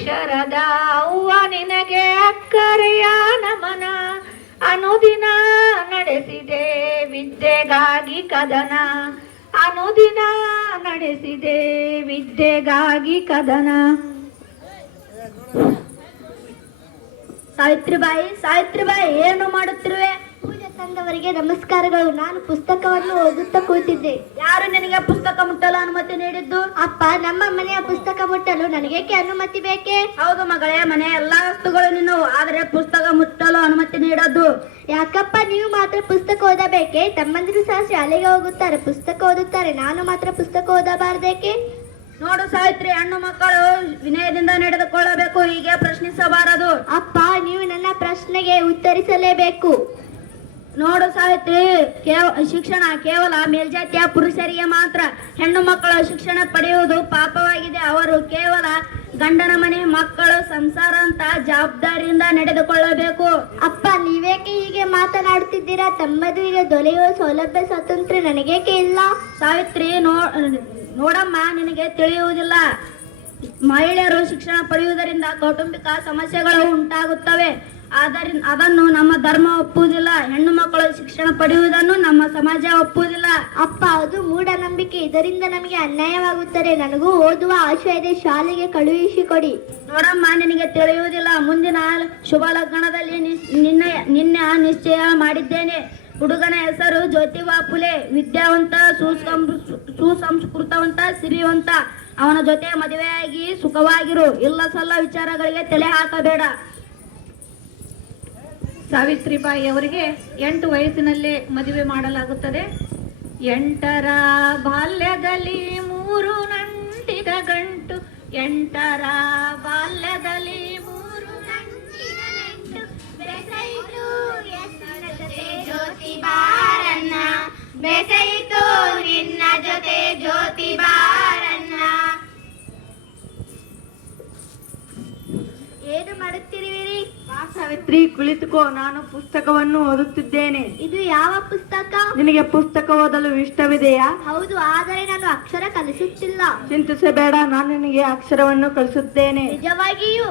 ಅಕ್ಷರದ ಅವ್ವ ನಿನಗೆ ಅಕ್ಕರೆಯ ನಮನ. ಅನುದಿನ ನಡೆಸಿದೆ ವಿದ್ಯೆಗಾಗಿ ಕದನ. ಅನುದಿನ ನಡೆಸಿದೆ ವಿದ್ಯೆಗಾಗಿ ಕದನ. ಸಾವಿತ್ರಿಬಾಯಿ ಏನು ಮಾಡುತ್ತಿರುವೆ? ಪೂಜೆ ತಂದವರಿಗೆ ನಮಸ್ಕಾರಗಳು. ನಾನು ಪುಸ್ತಕವನ್ನು ಓದುತ್ತಾ ಕೂತಿದ್ದೆ. ಯಾರು ನಿನಗೆ ಪುಸ್ತಕ ಮುಟ್ಟಲು ಅನುಮತಿ ನೀಡಿದ್ದು? ಅಪ್ಪ, ನಮ್ಮ ಮನೆಯ ಪುಸ್ತಕ ಮುಟ್ಟಲು ನನಗೇಕೆ ಅನುಮತಿ ಬೇಕೆ? ಹೌದು ಮಗಳೇ, ಮನೆಯ ಎಲ್ಲಾ ವಸ್ತುಗಳು ನಿನ್ನವು, ಆದರೆ ಪುಸ್ತಕ ಮುಟ್ಟಲು ಅನುಮತಿ ನೀಡದ್ದು. ಯಾಕಪ್ಪ ನೀವು ಮಾತ್ರ ಪುಸ್ತಕ ಓದಬೇಕೆ? ತಮ್ಮಂದಿರು ಸಹ ಶಾಲೆಗೆ ಹೋಗುತ್ತಾರೆ, ಪುಸ್ತಕ ಓದುತ್ತಾರೆ, ನಾನು ಮಾತ್ರ ಪುಸ್ತಕ ಓದಬಾರದೇಕೆ? ನೋಡು ಸಾವಿತ್ರಿ, ಹೆಣ್ಣು ಮಕ್ಕಳು ವಿನಯದಿಂದ ನಡೆದುಕೊಳ್ಳಬೇಕು, ಹೀಗೆ ಪ್ರಶ್ನಿಸಬಾರದು. ಅಪ್ಪ, ನೀವು ನನ್ನ ಪ್ರಶ್ನೆಗೆ ಉತ್ತರಿಸಲೇಬೇಕು. ನೋಡು ಸಾವಿತ್ರಿ, ಶಿಕ್ಷಣ ಕೇವಲ ಮೇಲ್ಜಾತಿಯ ಪುರುಷರಿಗೆ ಮಾತ್ರ. ಹೆಣ್ಣು ಮಕ್ಕಳು ಶಿಕ್ಷಣ ಪಡೆಯುವುದು ಪಾಪವಾಗಿದೆ. ಅವರು ಕೇವಲ ಗಂಡನ ಮನೆ, ಮಕ್ಕಳು, ಸಂಸಾರ ಅಂತ ಜವಾಬ್ದಾರಿಯಿಂದ ನಡೆದುಕೊಳ್ಳಬೇಕು. ಅಪ್ಪ, ನೀವೇಕೆ ಹೀಗೆ ಮಾತನಾಡುತ್ತಿದ್ದೀರಾ? ತಮ್ಮದುವಿಗೆ ದೊರೆಯುವ ಸೌಲಭ್ಯ ಸ್ವಾತಂತ್ರ್ಯ ನನಗೇಕೆ ಇಲ್ಲ? ಸಾವಿತ್ರಿ, ನೋಡಮ್ಮ, ನಿನಗೆ ತಿಳಿಯುವುದಿಲ್ಲ. ಮಹಿಳೆಯರು ಶಿಕ್ಷಣ ಪಡೆಯುವುದರಿಂದ ಕೌಟುಂಬಿಕ ಸಮಸ್ಯೆಗಳು ಉಂಟಾಗುತ್ತವೆ. ಅದನ್ನು ನಮ್ಮ ಧರ್ಮ ಒಪ್ಪುವುದಿಲ್ಲ. ಹೆಣ್ಣು ಮಕ್ಕಳು ಶಿಕ್ಷಣ ಪಡೆಯುವುದನ್ನು ನಮ್ಮ ಸಮಾಜ ಒಪ್ಪುವುದಿಲ್ಲ. ಅಪ್ಪ, ಅದು ಮೂಢನಂಬಿಕೆ. ಇದರಿಂದ ನಮಗೆ ಅನ್ಯಾಯವಾಗುತ್ತದೆ. ನನಗೂ ಓದುವ ಆಶಯ ಇದೆ, ಶಾಲೆಗೆ ಕಳುಹಿಸಿಕೊಡಿ. ನೋಡಮ್ಮ, ನಿನಗೆ ತಿಳಿಯುವುದಿಲ್ಲ. ಮುಂದಿನ ಶುಭ ಲಗ್ನದಲ್ಲಿ ನಿನ್ನ ನಿಶ್ಚಯ ಮಾಡಿದ್ದೇನೆ. ಹುಡುಗನ ಹೆಸರು ಜ್ಯೋತಿಬಾ ಫುಲೆ. ವಿದ್ಯಾವಂತ, ಸುಸಂಸ್ಕೃತವಂತ, ಸಿರಿವಂತ. ಅವನ ಜೊತೆ ಮದುವೆಯಾಗಿ ಸುಖವಾಗಿರು. ಇಲ್ಲ ಸಲ್ಲ ವಿಚಾರಗಳಿಗೆ ತಲೆ ಹಾಕಬೇಡ. ಸಾವಿತ್ರಿಬಾಯಿ ಅವರಿಗೆ 8 ವಯಸ್ಸಿನಲ್ಲೇ ಮದುವೆ ಮಾಡಲಾಗುತ್ತದೆ. 8ರ ಬಾಲ್ಯದಲ್ಲಿ 3 ನಂಟಿದ ಗಂಟು. 8ರ ಬಾಲ್ಯದಲ್ಲಿ 3 ನಂಟಿದ ಗಂಟು. ಬೆಸೆಯಿತು ಎನ್ನ ಜೊತೆ ಜ್ಯೋತಿ ಬಾರನ್ನ, ಬೆಸೆಯಿತು ನಿನ್ನ ಜೊತೆ ಜ್ಯೋತಿ ಬಾರನ್ನ. ಏನು ಮಾಡುತ್ತಿರುವಿರಿ? ಸಾವಿತ್ರಿ, ಕುಳಿತುಕೋ, ನಾನು ಪುಸ್ತಕವನ್ನು ಓದುತ್ತಿದ್ದೇನೆ. ಇದು ಯಾವ ಪುಸ್ತಕ? ನಿನಗೆ ಪುಸ್ತಕ ಓದಲು ಇಷ್ಟವಿದೆಯಾ? ಹೌದು, ಆದರೆ ನಾನು ಅಕ್ಷರ ಕಲಿಸುತ್ತಿಲ್ಲ. ಚಿಂತಿಸಬೇಡ, ನಾನು ನಿನಗೆ ಅಕ್ಷರವನ್ನು ಕಲಿಸುತ್ತೇನೆ. ನಿಜವಾಗಿಯೂ?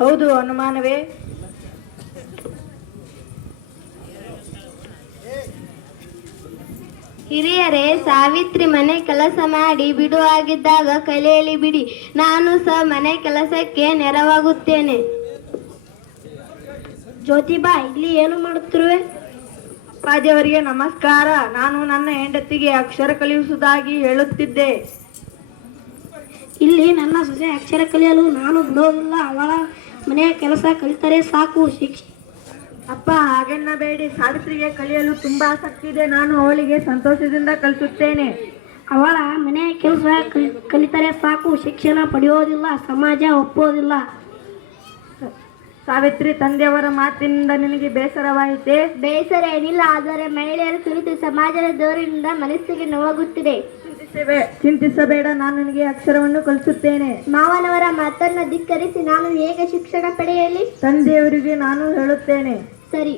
ಹೌದು, ಅನುಮಾನವೇ? ಹಿರಿಯರೇ, ಸಾವಿತ್ರಿ ಮನೆ ಕೆಲಸ ಮಾಡಿ ಬಿಡುವಾಗಿದ್ದಾಗ ಕಲಿಯಲಿ ಬಿಡಿ. ನಾನು ಸಹ ಮನೆ ಕೆಲಸಕ್ಕೆ ನೆರವಾಗುತ್ತೇನೆ. ಜ್ಯೋತಿಬಾ, ಇಲ್ಲಿ ಏನು ಮಾಡುತ್ತಿರುವೆ? ಅಪ್ಪಾಜಿಯವರಿಗೆ ನಮಸ್ಕಾರ. ನಾನು ನನ್ನ ಹೆಂಡತಿಗೆ ಅಕ್ಷರ ಕಲಿಸುವುದಾಗಿ ಹೇಳುತ್ತಿದ್ದೆ. ಇಲ್ಲಿ ನನ್ನ ಸೊಸೆ ಅಕ್ಷರ ಕಲಿಯಲು ನಾನು ಬಿಡೋದಿಲ್ಲ. ಅವಳ ಮನೆಯ ಕೆಲಸ ಕಲಿತರೆ ಸಾಕು. ಅಪ್ಪ, ಹಾಗೆನ್ನಬೇಡಿ. ಸಾವಿತ್ರಿಗೆ ಕಲಿಯಲು ತುಂಬಾ ಆಸಕ್ತಿ ಇದೆ. ನಾನು ಅವಳಿಗೆ ಸಂತೋಷದಿಂದ ಕಲಿಸುತ್ತೇನೆ. ಅವಳ ಮನೆಯ ಕೆಲಸ ಕಲಿತರೆ ಸಾಕು, ಶಿಕ್ಷಣ ಪಡೆಯೋದಿಲ್ಲ, ಸಮಾಜ ಒಪ್ಪೋದಿಲ್ಲ. ಸಾವಿತ್ರಿ, ತಂದೆಯವರ ಮಾತಿನಿಂದ ನಿನಗೆ ಬೇಸರವಾಯಿತೆ? ಬೇಸರ ಏನಿಲ್ಲ, ಆದರೆ ಮಹಿಳೆಯರ ಕುರಿತು ಸಮಾಜದ ದೂರಿನಿಂದ ಮನಸ್ಸಿಗೆ ನೋವಾಗುತ್ತಿದೆ. ಚಿಂತಿಸಬೇಡ, ನಾನು ನಿನಗೆ ಅಕ್ಷರವನ್ನು ಕಲಿಸುತ್ತೇನೆ. ಮಾವನವರ ಮಾತನ್ನು ಧಿಕ್ಕರಿಸಿ ನಾನು ಹೇಗೆ ಶಿಕ್ಷಣ ಪಡೆಯಲಿ? ತಂದೆಯವರಿಗೆ ನಾನು ಹೇಳುತ್ತೇನೆ. ಸರಿ.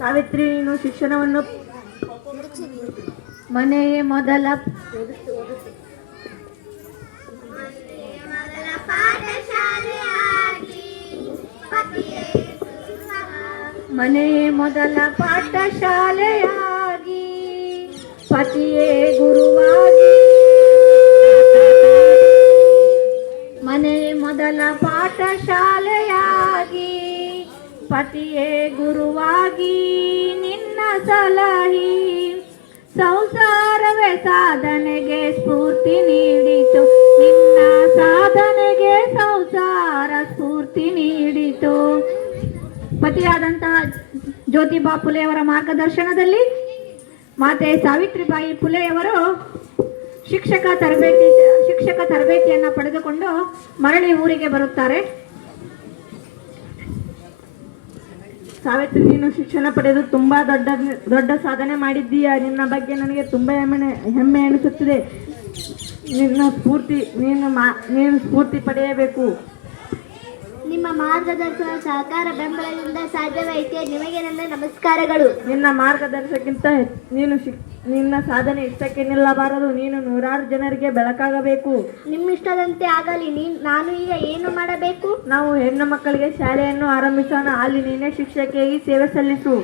ಸಾವಿತ್ರಿ, ನೀನು ಶಿಕ್ಷಣವನ್ನು ಮನೆಯೇ ಮೊದಲ ಪಾಠಶಾಲೆಯಾಗಿ, ಪತಿಯೇ ಗುರುವಾಗಿ. ಮನೆಯೇ ಮೊದಲ ಪಾಠಶಾಲೆಯಾಗಿ, ಪತಿಯೇ ಗುರುವಾಗಿ ನಿನ್ನ ಸಲಹಿ. ಸಂಸಾರವೇ ಸಾಧನೆಗೆ ಸ್ಫೂರ್ತಿ ನೀಡಿತು, ನಿನ್ನ ಸಾಧನೆಗೆ ಸಂಸಾರ ಸ್ಫೂರ್ತಿ ನೀಡಿತು. ಪತಿಯಾದಂತಹ ಜ್ಯೋತಿಬಾ ಫುಲೆಯವರ ಮಾರ್ಗದರ್ಶನದಲ್ಲಿ ಮಾತೆ ಸಾವಿತ್ರಿಬಾಯಿ ಫುಲೆಯವರು ಶಿಕ್ಷಕ ತರಬೇತಿಯನ್ನು ಪಡೆದುಕೊಂಡು ಮರಳಿ ಊರಿಗೆ ಬರುತ್ತಾರೆ. ಸಾವಿತ್ರಿ, ನೀನು ಶಿಕ್ಷಣ ಪಡೆದು ತುಂಬಾ ದೊಡ್ಡ ಸಾಧನೆ ಮಾಡಿದ್ದೀಯ. ನಿನ್ನ ಬಗ್ಗೆ ನನಗೆ ತುಂಬಾ ಹೆಮ್ಮೆ ಅನಿಸುತ್ತಿದೆ. ನೀನು ಸ್ಫೂರ್ತಿ ಪಡೆಯಬೇಕು. ನಿಮ್ಮ ಮಾರ್ಗದರ್ಶನ ಸಹಕಾರ ಬೆಂಬಲದಿಂದ ಸಾಧ್ಯವಾಯಿತೆ. ನಿಮಗೆ ನನ್ನ ನಮಸ್ಕಾರಗಳು. ನಿನ್ನ ಮಾರ್ಗದರ್ಶಕ್ಕಿಂತ ನಿನ್ನ ಸಾಧನೆ ಇಷ್ಟಕ್ಕೆ ನಿಲ್ಲಬಾರದು. ನೀನು ನೂರಾರು ಜನರಿಗೆ ಬೆಳಕಾಗಬೇಕು. ನಿಮ್ಮಿಷ್ಟದಂತೆ ಆಗಲಿ. ನಾನು ಈಗ ಏನು ಮಾಡಬೇಕು? ನಾವು ಹೆಣ್ಣು ಮಕ್ಕಳಿಗೆ ಶಾಲೆಯನ್ನು ಆರಂಭಿಸೋಣ. ಅಲ್ಲಿ ನೀನೇ ಶಿಕ್ಷಕಿಯಾಗಿ ಸೇವೆ ಸಲ್ಲಿಸು.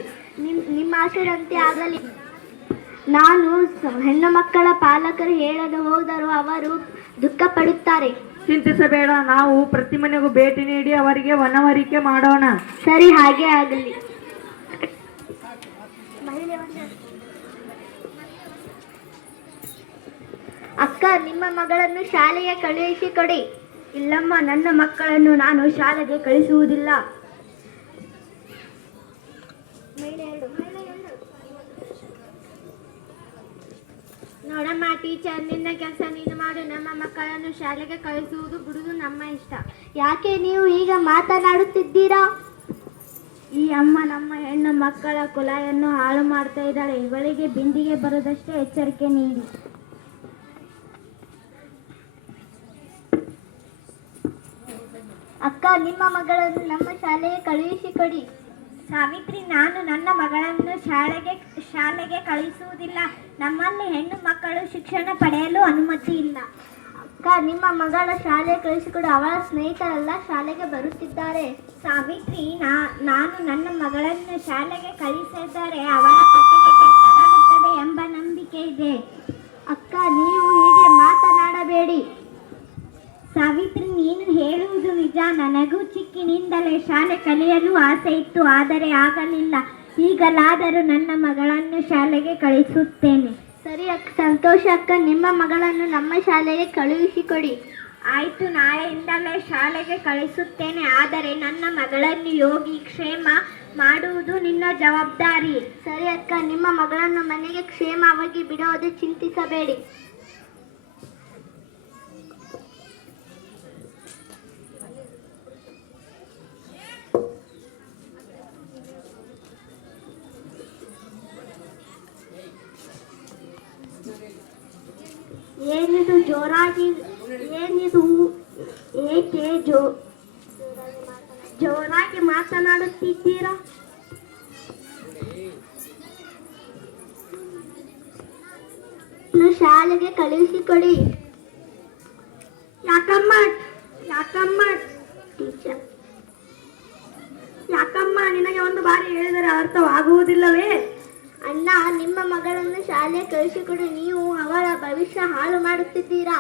ನಿಮ್ಮ ಆಶಯದಂತೆ ಆಗಲಿ. ನಾನು ಹೆಣ್ಣು ಮಕ್ಕಳ ಪಾಲಕರು ಹೇಳಲು ಹೋದರೂ ಅವರು ದುಃಖ ಪಡುತ್ತಾರೆ. ಚಿಂತಿಸಬೇಡ, ನಾವು ಪ್ರತಿ ಮನೆಗೂ ಭೇಟಿ ನೀಡಿ ಅವರಿಗೆ ಮನವರಿಕೆ ಮಾಡೋಣ. ಸರಿ, ಹಾಗೆ ಆಗಲಿ. ಅಕ್ಕ, ನಿಮ್ಮ ಮಗಳನ್ನು ಶಾಲೆಗೆ ಕಳುಹಿಸಿಕೊಡಿ. ಇಲ್ಲಮ್ಮ, ನನ್ನ ಮಕ್ಕಳನ್ನು ನಾನು ಶಾಲೆಗೆ ಕಳಿಸುವುದಿಲ್ಲ. ನೋಡಮ್ಮ ಟೀಚರ್, ನಿನ್ನ ಕೆಲಸ ನೀನು ಮಾಡು. ನಮ್ಮ ಮಕ್ಕಳನ್ನು ಶಾಲೆಗೆ ಕಳಿಸುವುದು ಬಿಡುವುದು ನಮ್ಮ ಇಷ್ಟ. ಯಾಕೆ ನೀವು ಈಗ ಮಾತನಾಡುತ್ತಿದ್ದೀರಾ? ಈ ಅಮ್ಮ ನಮ್ಮ ಹೆಣ್ಣು ಮಕ್ಕಳ ಕುಲಾಯನ್ನು ಹಾಳು ಮಾಡ್ತಾ ಇದ್ದಾಳೆ. ಇವಳಿಗೆ ಬಿಂದಿಗೆ ಬರದಷ್ಟೇ ಎಚ್ಚರಿಕೆ ನೀಡಿ. ಅಕ್ಕ, ನಿಮ್ಮ ಮಗಳನ್ನು ನಮ್ಮ ಶಾಲೆಗೆ ಕಳುಹಿಸಿಕೊಡಿ. ಸಾವಿತ್ರಿ, ನಾನು ನನ್ನ ಮಗಳನ್ನು ಶಾಲೆಗೆ ಕಳಿಸುವುದಿಲ್ಲ. ನಮ್ಮಲ್ಲಿ ಹೆಣ್ಣು ಮಕ್ಕಳು ಶಿಕ್ಷಣ ಪಡೆಯಲು ಅನುಮತಿ ಇಲ್ಲ. ಅಕ್ಕ, ನಿಮ್ಮ ಮಗಳ ಶಾಲೆಗೆ ಕಳಿಸಿಕೊಡಿ. ಅವಳ ಸ್ನೇಹಿತರೆಲ್ಲ ಶಾಲೆಗೆ ಬರುತ್ತಿದ್ದಾರೆ. ಸಾವಿತ್ರಿ, ನಾನು ನನ್ನ ಮಗಳನ್ನು ಶಾಲೆಗೆ ಕಳಿಸಿದರೆ ಅವಳ ಪಟ್ಟಿಗೆ ಕೆಟ್ಟದಾಗುತ್ತದೆ ಎಂಬ ನಂಬಿಕೆ ಇದೆ. ಅಕ್ಕ, ನೀವು ಹೀಗೆ ಮಾತನಾಡಬೇಡಿ. ಸಾವಿತ್ರಿ, ನೀನು ಹೇಳುವುದು ನಿಜ. ನನಗೂ ಚಿಕ್ಕಿನಿಂದಲೇ ಶಾಲೆ ಕಲಿಯಲು ಆಸೆ ಇತ್ತು, ಆದರೆ ಆಗಲಿಲ್ಲ. ಈಗಲಾದರೂ ನನ್ನ ಮಗಳನ್ನು ಶಾಲೆಗೆ ಕಳಿಸುತ್ತೇನೆ. ಸರಿ ಅಕ್ಕ, ಸಂತೋಷ ಅಕ್ಕ. ನಿಮ್ಮ ಮಗಳನ್ನು ನಮ್ಮ ಶಾಲೆಗೆ ಕಳುಹಿಸಿಕೊಡಿ. ಆಯಿತು, ನಾಳೆಯಿಂದಲೇ ಶಾಲೆಗೆ ಕಳಿಸುತ್ತೇನೆ. ಆದರೆ ನನ್ನ ಮಗಳನ್ನು ಯೋಗಕ್ಷೇಮ ಮಾಡುವುದು ನಿನ್ನ ಜವಾಬ್ದಾರಿ. ಸರಿ ಅಕ್ಕ, ನಿಮ್ಮ ಮಗಳನ್ನು ಮನೆಗೆ ಕ್ಷೇಮವಾಗಿ ಬಿಡೋದು ಚಿಂತಿಸಬೇಡಿ. ಏನಿದು ಜೋರಾಗಿ? ಏನಿದು? ಏಕೆ ಜೋರಾಗಿ ಮಾತನಾಡುತ್ತಿದ್ದೀರಾ? ಶಾಲೆಗೆ ಕಳುಹಿಸಿಕೊಡಿ. ಯಾಕಮ್ಮ ಟೀಚರ್, ಯಾಕಮ್ಮ ನಿನಗೆ ಒಂದು ಬಾರಿ ಹೇಳಿದರೆ ಅರ್ಥವಾಗುವುದಿಲ್ಲವೇ? ಅಣ್ಣ, ನಿಮ್ಮ ಮಗಳನ್ನು ಶಾಲೆಗೆ ಕಳಿಸಿಕೊಡಿ. ನೀವು ಅವಳ ಭವಿಷ್ಯ ಹಾಳು ಮಾಡುತ್ತಿದ್ದೀರಾ.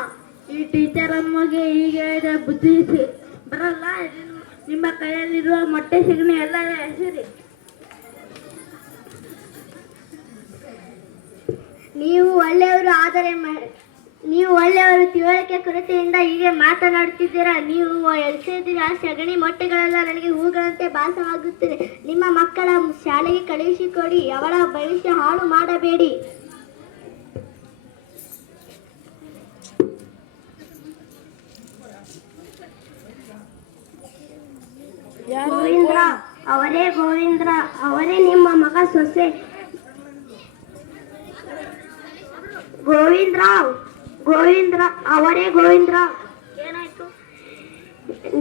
ಈ ಟೀಚರ್ ಅಮ್ಮಗೆ ಈಗ ಬುದ್ಧಿ ಬರಲ್ಲ. ನಿಮ್ಮ ಕೈಯಲ್ಲಿರುವ ಮೊಟ್ಟೆ ಸಿಗಣಿ ಎಲ್ಲ ಹೆಸರಿ. ನೀವು ಒಳ್ಳೆಯವರು, ಆದರೆ ನೀವು ಒಳ್ಳೆಯವರು ತಿಳುವಳಿಕೆ ಕೊರತೆಯಿಂದ ಹೀಗೆ ಮಾತನಾಡುತ್ತಿದ್ದೀರಾ. ನೀವು ಎಳೆಸಿದ್ದೀರಾ. ಸಗಣಿ ಮೊಟ್ಟೆಗಳೆಲ್ಲ ನನಗೆ ಹೂಗಳಂತೆ ಭಾಸವಾಗುತ್ತದೆ. ನಿಮ್ಮ ಮಕ್ಕಳ ಶಾಲೆಗೆ ಕಳುಹಿಸಿಕೊಡಿ. ಅವಳ ಭವಿಷ್ಯ ಹಾಳು ಮಾಡಬೇಡಿ. ಗೋವಿಂದ್ರ ಅವರೇ ನಿಮ್ಮ ಮಗ ಸೊಸೆ. ಗೋವಿಂದ್ರ ಏನಾಯ್ತು?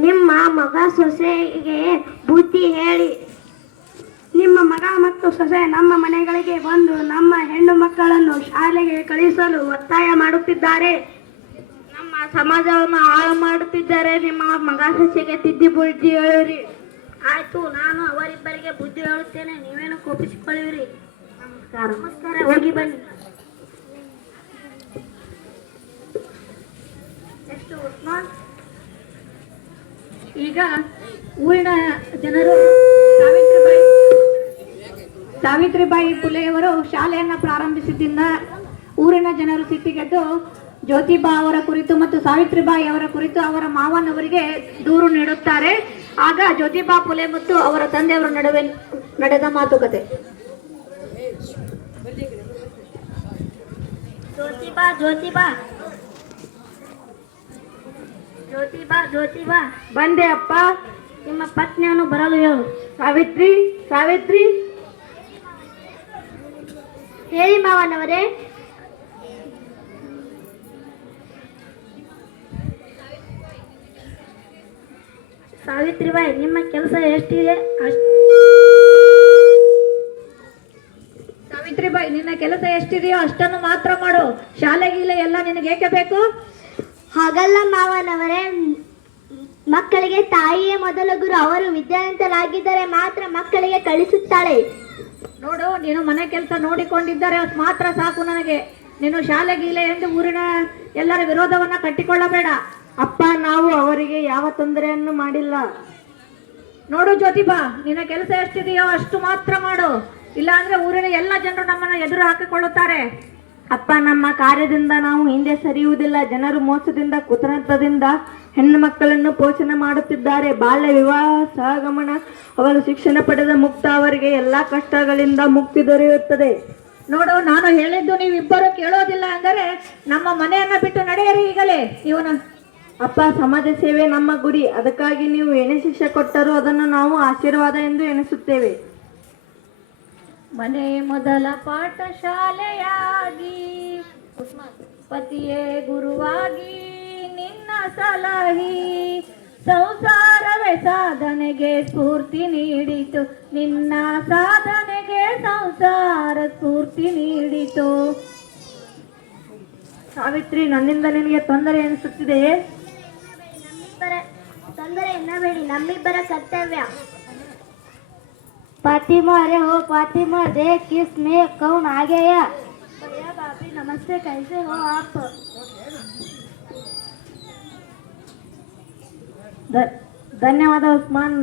ನಿಮ್ಮ ಮಗ ಸೊಸೆಗೆ ಬುದ್ಧಿ ಹೇಳಿ. ನಿಮ್ಮ ಮಗ ಮತ್ತು ಸೊಸೆ ನಮ್ಮ ಮನೆಗಳಿಗೆ ಬಂದು ನಮ್ಮ ಹೆಣ್ಣು ಮಕ್ಕಳನ್ನು ಶಾಲೆಗೆ ಕಳಿಸಲು ಒತ್ತಾಯ ಮಾಡುತ್ತಿದ್ದಾರೆ. ನಮ್ಮ ಸಮಾಜವನ್ನು ಹಾಳು ಮಾಡುತ್ತಿದ್ದಾರೆ. ನಿಮ್ಮ ಮಗ ಸೊಸೆಗೆ ತಿದ್ದಿ ಬುದ್ಧಿ ಹೇಳಿರಿ. ಆಯ್ತು, ನಾನು ಅವರಿಬ್ಬರಿಗೆ ಬುದ್ಧಿ ಹೇಳುತ್ತೇನೆ. ನೀವೇನು ಕೋಪಿಸಿಕೊಳ್ಳಿರಿ. ನಮಸ್ಕಾರ, ಹೋಗಿ ಬನ್ನಿ. ಈಗ ಊರಿನ ಜನರು ಸಾವಿತ್ರಿಬಾಯಿ ಫುಲೆಯವರು ಶಾಲೆಯನ್ನು ಪ್ರಾರಂಭಿಸಿದ್ದರಿಂದ ಊರಿನ ಜನರು ಸಿಟ್ಟಿಗೆದ್ದು ಜ್ಯೋತಿಬಾ ಅವರ ಕುರಿತು ಮತ್ತು ಸಾವಿತ್ರಿಬಾಯಿ ಅವರ ಕುರಿತು ಅವರ ಮಾವನವರಿಗೆ ದೂರು ನೀಡುತ್ತಾರೆ. ಆಗ ಜ್ಯೋತಿಬಾ ಫುಲೆ ಮತ್ತು ಅವರ ತಂದೆಯವರ ನಡುವೆ ನಡೆದ ಮಾತುಕತೆ. ಜ್ಯೋತಿಬಾ ಬಂದೆ ಅಪ್ಪ. ನಿಮ್ಮ ಪತ್ನಿಯನ್ನು ಬರಲು ಹೇಳು. ಸಾವಿತ್ರಿ ಹೇಳಿ ಮಾವನವರೇ. ಸಾವಿತ್ರಿಬಾಯಿ, ನಿಮ್ಮ ಕೆಲಸ ಎಷ್ಟಿದೆ ಸಾವಿತ್ರಿಬಾಯಿ, ನಿನ್ನ ಕೆಲಸ ಎಷ್ಟಿದೆಯೋ ಅಷ್ಟನ್ನು ಮಾತ್ರ ಮಾಡು. ಶಾಲೆ ಗೀಲೆ ಎಲ್ಲ ನಿನಗೆ ಏಕೆ ಬೇಕು? ಹಾಗಲ್ಲ ಮಾವನವರೇ, ಮಕ್ಕಳಿಗೆ ತಾಯಿಯೇ ಮೊದಲ ಗುರು. ಅವರು ವಿದ್ಯಾವಂತರಾಗಿದ್ದರೆ ಮಾತ್ರ ಮಕ್ಕಳಿಗೆ ಕಳಿಸುತ್ತಾಳೆ. ನೋಡು, ನೀನು ಮನೆ ಕೆಲಸ ನೋಡಿಕೊಂಡಿದ್ದರೆ ಅಷ್ಟು ಮಾತ್ರ ಸಾಕು ನನಗೆ. ನೀನು ಶಾಲೆ ಗೀಲೆ ಎಂದು ಊರಿನ ಎಲ್ಲರ ವಿರೋಧವನ್ನ ಕಟ್ಟಿಕೊಳ್ಳಬೇಡ. ಅಪ್ಪ, ನಾವು ಅವರಿಗೆ ಯಾವ ತೊಂದರೆಯನ್ನು ಮಾಡಿಲ್ಲ. ನೋಡು ಜ್ಯೋತಿಬಾ, ನಿನ್ನ ಕೆಲಸ ಎಷ್ಟಿದೆಯೋ ಅಷ್ಟು ಮಾತ್ರ ಮಾಡು. ಇಲ್ಲ ಅಂದ್ರೆ ಊರಿನ ಎಲ್ಲ ಜನರು ನಮ್ಮನ್ನ ಎದುರು ಹಾಕಿಕೊಳ್ಳುತ್ತಾರೆ. ಅಪ್ಪ, ನಮ್ಮ ಕಾರ್ಯದಿಂದ ನಾವು ಹಿಂದೆ ಸರಿಯುವುದಿಲ್ಲ. ಜನರು ಮೋಸದಿಂದ, ಕುತಂತ್ರದಿಂದ ಹೆಣ್ಣು ಮಕ್ಕಳನ್ನು ಪೋಷಣೆ ಮಾಡುತ್ತಿದ್ದಾರೆ. ಬಾಲ್ಯ ವಿವಾಹ, ಸಹಗಮನ, ಅವರು ಶಿಕ್ಷಣ ಪಡೆದ ಮುಕ್ತ ಅವರಿಗೆ ಎಲ್ಲಾ ಕಷ್ಟಗಳಿಂದ ಮುಕ್ತಿ ದೊರೆಯುತ್ತದೆ. ನೋಡು, ನಾನು ಹೇಳಿದ್ದು ನೀವಿಬ್ಬರು ಕೇಳೋದಿಲ್ಲ ಅಂದರೆ ನಮ್ಮ ಮನೆಯನ್ನ ಬಿಟ್ಟು ನಡೆಯಿರಿ ಈಗಲೇ. ಇವನ ಅಪ್ಪ, ಸಮಾಜ ಸೇವೆ ನಮ್ಮ ಗುರಿ. ಅದಕ್ಕಾಗಿ ನೀವು ಏನೇ ಶಿಕ್ಷೆ ಕೊಟ್ಟರೂ ಅದನ್ನು ನಾವು ಆಶೀರ್ವಾದ ಎಂದು ಎಣಿಸುತ್ತೇವೆ. ಮನೆ ಮೊದಲ ಪಾಠಶಾಲೆಯಾಗಿ, ಪತಿಯೇ ಗುರುವಾಗಿ ನಿನ್ನ ಸಲಹಿ, ಸಂಸಾರವೇ ಸಾಧನೆಗೆ ಸ್ಫೂರ್ತಿ ನೀಡಿತು. ನಿನ್ನ ಸಾಧನೆಗೆ ಸಂಸಾರ ಸ್ಫೂರ್ತಿ ನೀಡಿತು. ಸಾವಿತ್ರಿ, ನನ್ನಿಂದ ನಿನಗೆ ತೊಂದರೆ ಎನಿಸುತ್ತಿದೆಯೇ? ನಮ್ಮಿಬ್ಬರ ತೊಂದರೆ ಎನ್ನಬೇಡಿ, ನಮ್ಮಿಬ್ಬರ ಕರ್ತವ್ಯ. फातिमा, अरे हो फातिमा, देख किस में कौन आ गया? भैया भाभी नमस्ते, कैसे हो आप? ಧನ್ಯವಾದ ಉಸ್ಮಾನ್.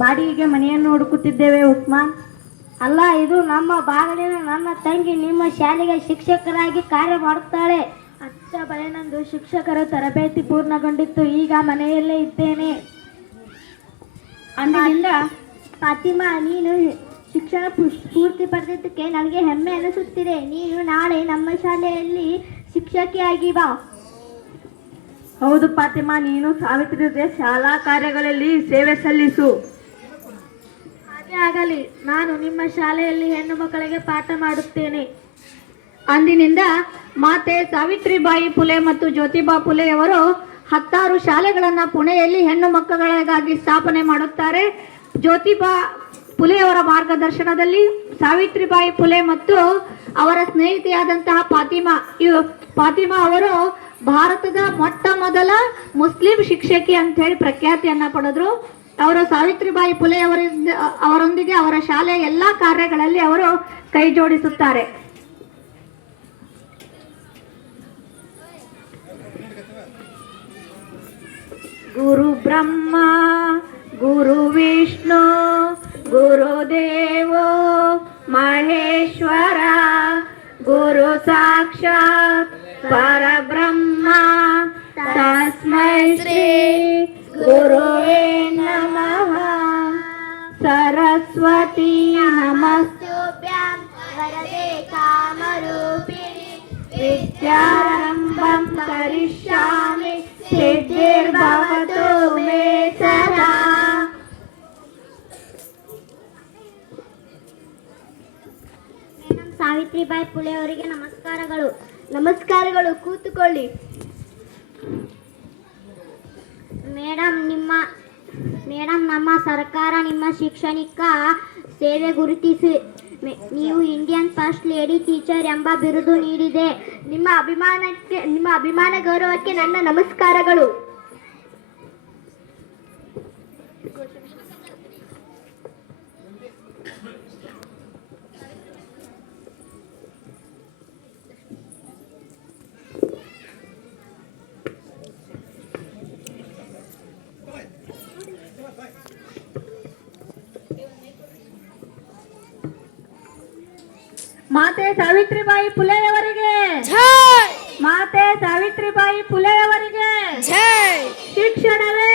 ಬಾಡಿಗೆಗೆ ಮನೆಯನ್ನು ಹುಡುಕುತ್ತಿದ್ದೇವೆ ಉಸ್ಮಾನ್. ಅಲ್ಲ, ಇದು ನಮ್ಮ ಬಾಗಿಲಿನ ನನ್ನ ತಂಗಿ ನಿಮ್ಮ ಶಾಲೆಗೆ ಶಿಕ್ಷಕರಾಗಿ ಕಾರ್ಯ ಮಾಡುತ್ತಾಳೆ. ಅಚ್ಚ ಭಯ, ನಂದು ಶಿಕ್ಷಕರ ತರಬೇತಿ ಪೂರ್ಣಗೊಂಡಿತ್ತು. ಈಗ ಮನೆಯಲ್ಲೇ ಇದ್ದೇನೆ. ಅಂದಿನಿಂದ ಫಾತಿಮಾ, ನೀನು ಶಿಕ್ಷಣ ಸ್ಫೂರ್ತಿ ಪಡೆದಿದ್ದಕ್ಕೆ ನನಗೆ ಹೆಮ್ಮೆ ಅನಿಸುತ್ತಿದೆ. ನೀನು ನಾಳೆ ನಮ್ಮ ಶಾಲೆಯಲ್ಲಿ ಶಿಕ್ಷಕಿಯಾಗಿ ಬಾ. ಹೌದು ಫಾತಿಮಾ, ನೀನು ಸಾವಿತ್ರಿ ಜೊತೆ ಶಾಲಾ ಕಾರ್ಯಗಳಲ್ಲಿ ಸೇವೆ ಸಲ್ಲಿಸು. ಹಾಗೆ ಆಗಲಿ. ನಾನು ನಿಮ್ಮ ಶಾಲೆಯಲ್ಲಿ ಹೆಣ್ಣು ಮಕ್ಕಳಿಗೆ ಪಾಠ ಮಾಡುತ್ತೇನೆ. ಅಂದಿನಿಂದ ಮಾತೆ ಸಾವಿತ್ರಿಬಾಯಿ ಫುಲೆ ಮತ್ತು ಜ್ಯೋತಿಬಾ ಫುಲೆಯವರು 10 ಶಾಲೆಗಳನ್ನು ಪುಣೆಯಲ್ಲಿ ಹೆಣ್ಣು ಮಕ್ಕಳಿಗಾಗಿ ಸ್ಥಾಪನೆ ಮಾಡುತ್ತಾರೆ. ಜ್ಯೋತಿಬಾ ಫುಲೆಯವರ ಮಾರ್ಗದರ್ಶನದಲ್ಲಿ ಸಾವಿತ್ರಿಬಾಯಿ ಫುಲೆ ಮತ್ತು ಅವರ ಸ್ನೇಹಿತೆಯಾದಂತಹ ಫಾತಿಮಾ ಅವರು ಭಾರತದ ಮೊಟ್ಟ ಮೊದಲ ಮುಸ್ಲಿಂ ಶಿಕ್ಷಕಿ ಅಂತ ಹೇಳಿ ಪ್ರಖ್ಯಾತಿಯನ್ನ ಪಡೆದ್ರು. ಅವರು ಸಾವಿತ್ರಿಬಾಯಿ ಫುಲೆ ಅವರೊಂದಿಗೆ ಅವರ ಶಾಲೆಯ ಎಲ್ಲಾ ಕಾರ್ಯಗಳಲ್ಲಿ ಅವರು ಕೈ ಜೋಡಿಸುತ್ತಾರೆ. ಗುರು ಬ್ರಹ್ಮ ಗುರು ವಿಷ್ಣು ಗುರುದೇವೋ ಮಹೇಶ್ವರ ಗುರು ಸಾಕ್ಷಾತ್ ಪರಬ್ರಹ್ಮ ತಸ್ಮೈ ಶ್ರೀ ಗುರುವೇ ನಮಃ. ಸರಸ್ವತಿ ನಮಸ್ತುಭ್ಯಂ ವರದೆ ಕಾಮರೂಪಿಣಿ ವಿದ್ಯಾರಂಭಂ ಕರಿಷ್ಯಾಮಿ ಸಿದ್ಧಿರ್ಭವತು ಮೇ ಸದಾ. ಸಾವಿತ್ರಿಬಾಯಿ ಫುಲೆ ಅವರಿಗೆ ನಮಸ್ಕಾರಗಳು. ನಮಸ್ಕಾರಗಳು, ಕೂತುಕೊಳ್ಳಿ. ಮೇಡಮ್, ನಮ್ಮ ಸರ್ಕಾರ ನಿಮ್ಮ ಶೈಕ್ಷಣಿಕ ಸೇವೆ ಗುರುತಿಸಿ ನೀವು ಇಂಡಿಯನ್ ಫಸ್ಟ್ ಲೇಡಿ ಟೀಚರ್ ಎಂಬ ಬಿರುದು ನೀಡಿದೆ. ನಿಮ್ಮ ಅಭಿಮಾನ ಗೌರವಕ್ಕೆ ನನ್ನ ನಮಸ್ಕಾರಗಳು. ಮಾತೆ ಸಾವಿತ್ರಿಬಾಯಿ ಫುಲೆಯವರಿಗೆ, ಮಾತೆ ಸಾವಿತ್ರಿಬಾಯಿ ಫುಲೆಯವರಿಗೆ ಶಿಕ್ಷಣವೇ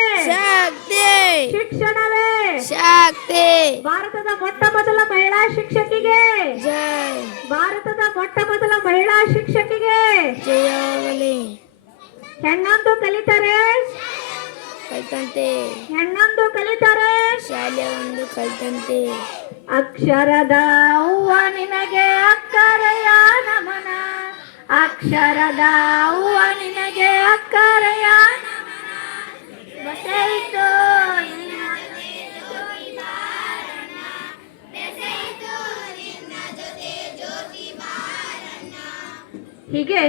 ಶಿಕ್ಷಣವೇ ಶಕ್ತಿ. ಭಾರತದ ಮೊಟ್ಟ ಮೊದಲ ಮಹಿಳಾ ಶಿಕ್ಷಕಿಗೆ, ಭಾರತದ ಮೊಟ್ಟ ಮೊದಲ ಮಹಿಳಾ ಶಿಕ್ಷಕಿಗೆ ಹೆಣ್ಣೊಂದು ಕಲಿತರೆ ಹೆಣ್ಣೊಂದು ಕಲಿತರೆ ಶಾಲೆ ಒಂದು ಕಲ್ತಂತೆ. ಅಕ್ಷರದ ಹೂವ ನಿನಗೆ ಅಕ್ಕರೆಯ ನಮನ, ಅಕ್ಷರದ ಹೂವ ನಿನಗೆ ಅಕ್ಕರೆಯ ನಮನ. ಬಸೈತು ಹೀಗೆ